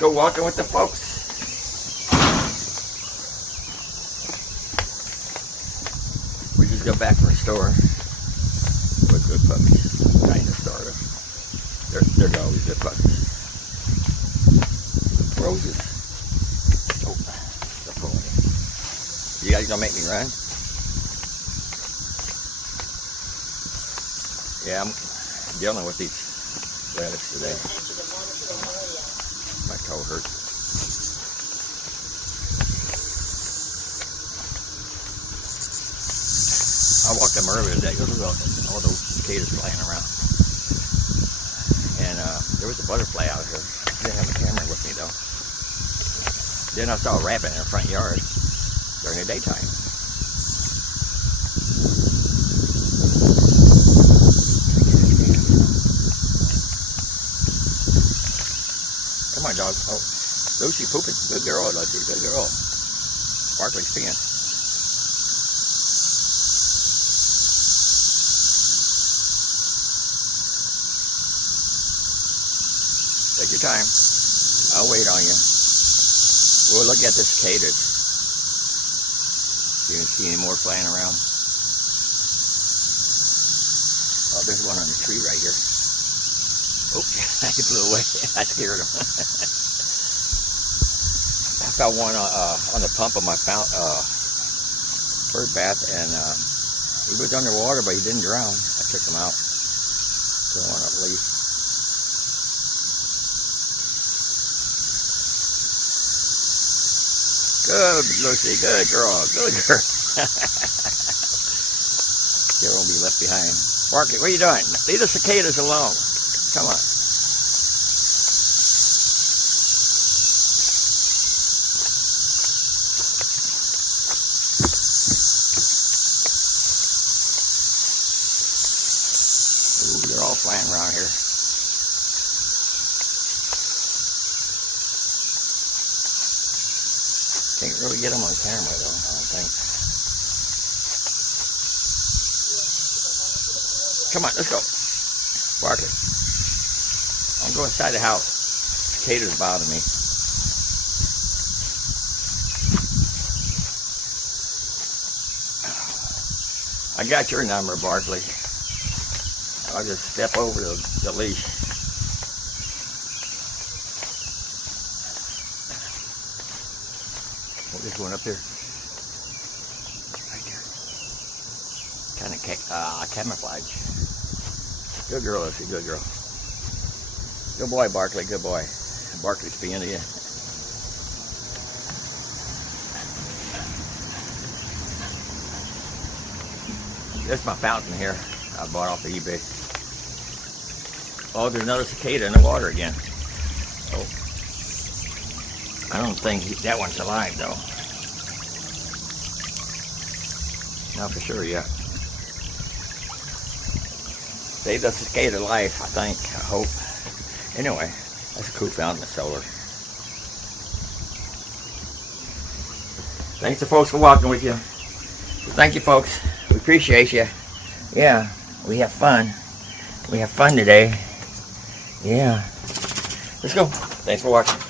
go walking with the folks. We just got back from the store with good puppies. Kind of started. They're always good puppies. Roses. Oh, the pony. You guys gonna make me run? Yeah, I'm dealing with these lettuce today. My toe hurts. I walked them earlier today. Look at all those cicadas flying around. And there was a butterfly out here. I didn't have a camera with me though. Then I saw a rabbit in the front yard during the daytime. Come on, dog. Oh, Lucy pooping. Good girl, Lucy. Good girl. Sparkly's peeing. Take your time. I'll wait on you. We'll look at the cicadas. See if you can see any more flying around. Oh, there's one on the tree right here. Oh, he flew away. I scared him. I found one on the pump of my bird bath, and he was underwater, but he didn't drown. I took him out. Put him on a leaf. Good, Lucy. Good girl. Good girl. You won't be left behind. Barkley, what are you doing? Leave the cicadas alone. Come on. Ooh, they're all flying around here. Can't really get them on camera though, I don't think. Come on, let's go. Barkley. I'm going inside the house. Cicadas bother me. I got your number, Barkley. I'll just step over the leash. What is one up there? Right there. Kind of camouflage. Good girl, Lucy. Good girl. Good boy, Barkley. Good boy. Barkley's being to you. There's my fountain here. I bought off of eBay. Oh, there's another cicada in the water again. Oh. I don't think that one's alive though. Not for sure yet. Saved the cicada life, I think. I hope. Anyway, that's a cool fountain of solar. Thanks to folks for walking with you. So thank you, folks. We appreciate you. Yeah, we have fun. We have fun today. Yeah. Let's go. Thanks for watching.